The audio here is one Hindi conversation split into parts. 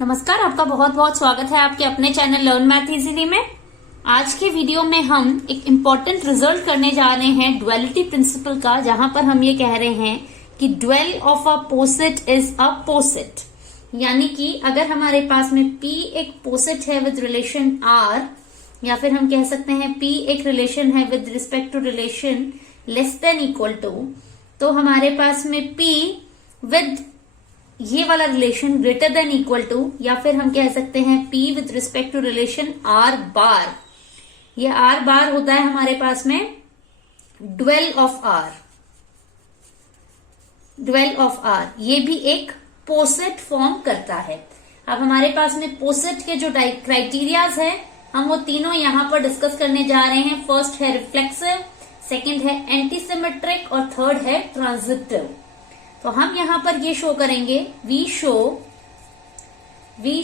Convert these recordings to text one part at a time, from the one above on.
नमस्कार, आपका बहुत बहुत स्वागत है आपके अपने चैनल लर्न मैथ इजीली में। आज के वीडियो में हम एक इम्पोर्टेंट रिजल्ट करने जा रहे हैं ड्युअलिटी प्रिंसिपल का, जहां पर हम ये कह रहे हैं कि dual of a poset is a poset. यानी कि अगर हमारे पास में P एक पोसेट है विद रिलेशन R, या फिर हम कह सकते हैं P एक रिलेशन है with respect to relation less than equal to, तो हमारे पास में P विद ये वाला relation greater than equal to, या फिर हम कह सकते हैं P with respect to relation R bar, ये R बार होता है हमारे पास में dual of R। Dual of R ये भी एक पोसेट फॉर्म करता है। अब हमारे पास में पोसेट के जो क्राइटेरियाज है हम वो तीनों यहां पर डिस्कस करने जा रहे हैं। फर्स्ट है रिफ्लेक्सिव, सेकंड है एंटीसिमेट्रिक और थर्ड है ट्रांजिटिव। तो हम यहां पर ये शो करेंगे, we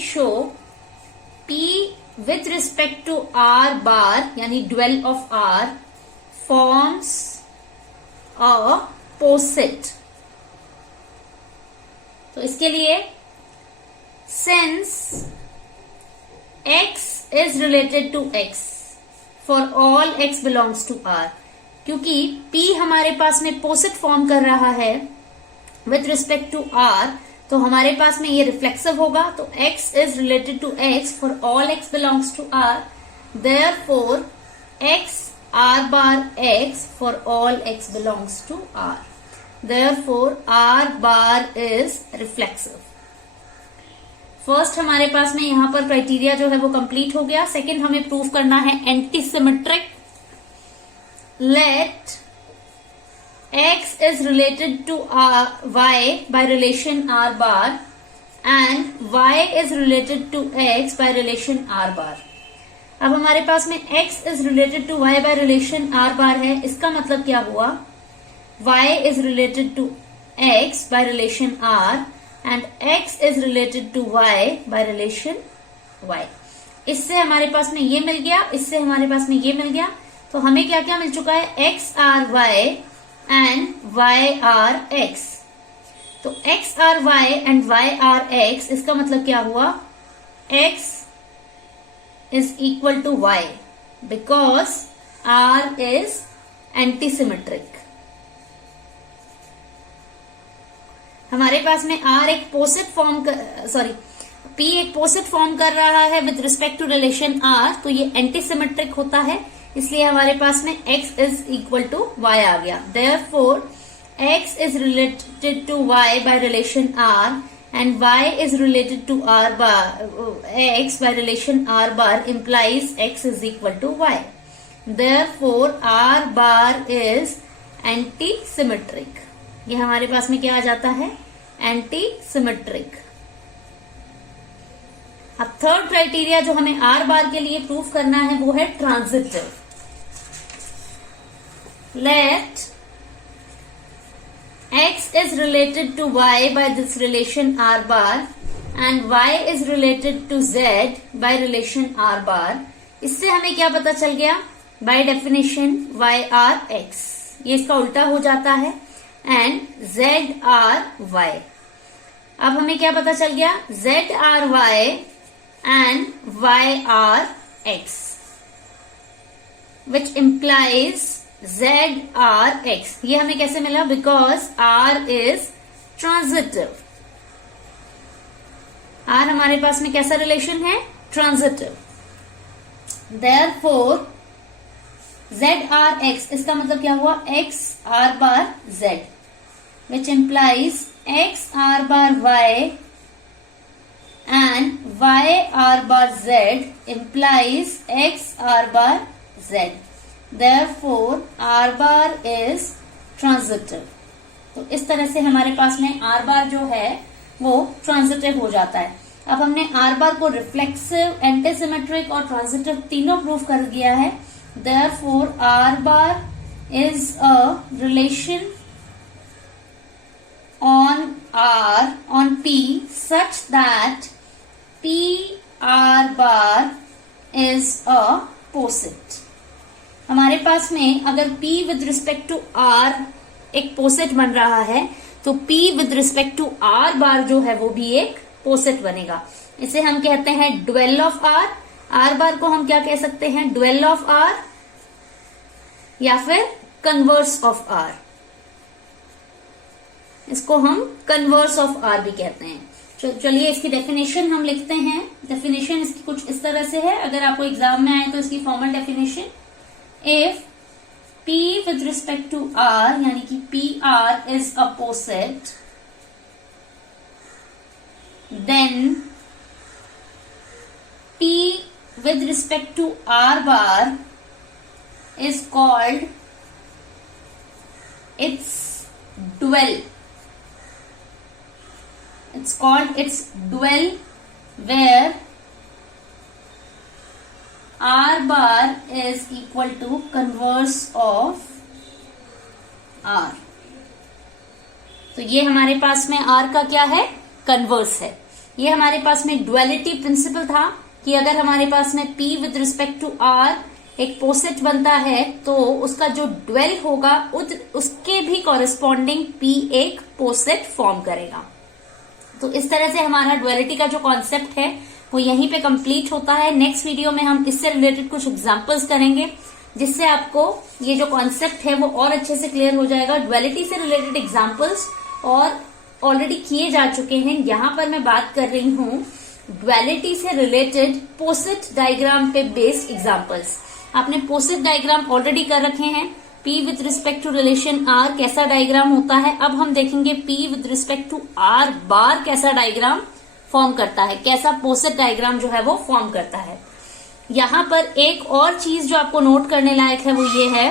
show P with respect to R bar यानी dual of R forms a poset. तो इसके लिए since X is related to X for all X belongs to R, क्योंकि P हमारे पास में पोसेट फॉर्म कर रहा है विथ रिस्पेक्ट टू R, तो हमारे पास में ये रिफ्लेक्सिव होगा। तो X is related to X for all X belongs to R, therefore X R bar X for all X belongs to R, therefore R bar is reflexive. First हमारे पास में यहां पर क्राइटेरिया जो है वो कंप्लीट हो गया। सेकंड हमें प्रूव करना है antisymmetric. Let X is related to Y by relation R bar and Y is related to X by relation R bar। अब हमारे पास में X is related to Y by relation R bar है, इसका मतलब क्या हुआ? Y is related to X by relation R and X is related to Y by relation Y। इससे हमारे पास में ये मिल गया, इससे हमारे पास में ये मिल गया। तो हमें क्या क्या मिल चुका है? X R Y and Y R X। तो X R Y and Y R X, इसका मतलब क्या हुआ? X is equal to Y because R is antisymmetric। हमारे पास में R एक पोसेट फॉर्म P एक पोसेट फॉर्म कर रहा है with respect to relation R, तो ये एंटीसिमेट्रिक होता है, इसलिए हमारे पास में X is equal to Y आ गया। Therefore X is related to Y by relation R and Y is related to R bar X by relation R bar implies X is equal to Y। Therefore R bar is anti symmetric. ये हमारे पास में क्या आ जाता है? Anti symmetric. अब थर्ड क्राइटेरिया जो हमें R बार के लिए प्रूफ करना है वो है transitive. Let X is related to Y by this relation R bar and Y is related to Z by relation R bar। इससे हमें क्या पता चल गया? By definition Y R X, ये इसका उल्टा हो जाता है, and Z R Y। अब हमें क्या पता चल गया? Z R Y and Y R X, which implies Z R X। ये हमें कैसे मिला? Because R is transitive. R हमारे पास में कैसा रिलेशन है? Transitive. Therefore Z R X, इसका मतलब क्या हुआ? X R bar Z, which implies X R bar Y and Y R bar Z implies X R bar Z। Therefore R bar is transitive। तो इस तरह से हमारे पास में R बार जो है वो ट्रांजिटिव हो जाता है। अब हमने R बार को रिफ्लेक्सिव, एंटीसिमेट्रिक और ट्रांजिटिव तीनों प्रूफ कर दिया है। Therefore R bar is a relation on P such that P R bar is a poset। हमारे पास में अगर P with respect to R एक पोसेट बन रहा है, तो P with respect to R bar जो है वो भी एक पोसेट बनेगा। इसे हम कहते हैं dual of R. R bar को हम क्या कह सकते हैं, ड्वेल ऑफ आर या फिर कन्वर्स ऑफ आर। इसको हम कन्वर्स ऑफ आर भी कहते हैं। चलिए इसकी डेफिनेशन हम लिखते हैं। डेफिनेशन इसकी कुछ इस तरह से है, अगर आपको एग्जाम में आए तो इसकी formal definition, if P with respect to R यानी कि PR is a poset, then P with respect to R bar is called its dual. It's called its dual, where R bar is equal to converse of R. तो ये हमारे पास में R का क्या है, कन्वर्स है। ये हमारे पास में ड्युअलिटी प्रिंसिपल था कि अगर हमारे पास में P with respect to R एक पोसेट बनता है तो उसका जो ड्वेल होगा उसके भी कॉरेस्पॉन्डिंग P एक पोसेट फॉर्म करेगा। तो इस तरह से हमारा ड्युअलिटी का जो कॉन्सेप्ट है वो यहीं पे कंप्लीट होता है। नेक्स्ट वीडियो में हम इससे रिलेटेड कुछ एग्जांपल्स करेंगे, जिससे आपको ये जो कॉन्सेप्ट है वो और अच्छे से क्लियर हो जाएगा। ड्युअलिटी से रिलेटेड एग्जांपल्स और ऑलरेडी किए जा चुके हैं। यहाँ पर मैं बात कर रही हूँ ड्युअलिटी से रिलेटेड पोसेट डायग्राम पे बेस्ड एग्जांपल्स। आपने पोसेट डायग्राम ऑलरेडी कर रखे हैं। P with respect to relation R कैसा डायग्राम होता है, अब हम देखेंगे P with respect to R bar कैसा डायग्राम फॉर्म करता है, कैसा पोसेट डायग्राम जो है वो फॉर्म करता है। यहाँ पर एक और चीज जो आपको नोट करने लायक है वो ये है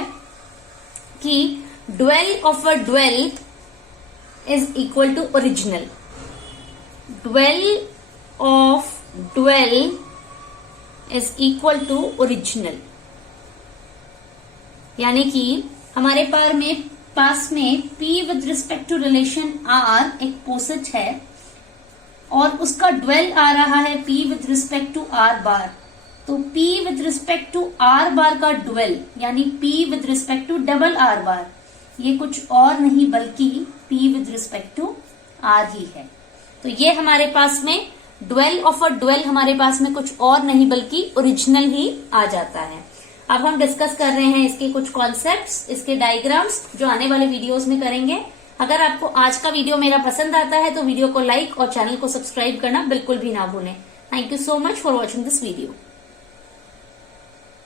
कि dual of a dual is equal to original. Dual of dual is equal to original, यानी कि हमारे पास में P with respect to relation R एक पोसेट है और उसका ड्वेल आ रहा है P with respect to R bar. तो P with respect to R bar का ड्वेल यानी P with respect to double R bar, ये कुछ और नहीं बल्कि P with respect to R ही है। तो ये हमारे पास में ड्वेल ऑफ अ ड्वेल हमारे पास में कुछ और नहीं बल्कि ओरिजिनल ही आ जाता है। अब हम डिस्कस कर रहे हैं इसके कुछ कॉन्सेप्ट्स, इसके डायग्राम्स, जो आने वाले वीडियोस में करेंगे। अगर आपको आज का वीडियो मेरा पसंद आता है तो वीडियो को लाइक और चैनल को सब्सक्राइब करना बिल्कुल भी ना भूलें। Thank you so much for watching this video.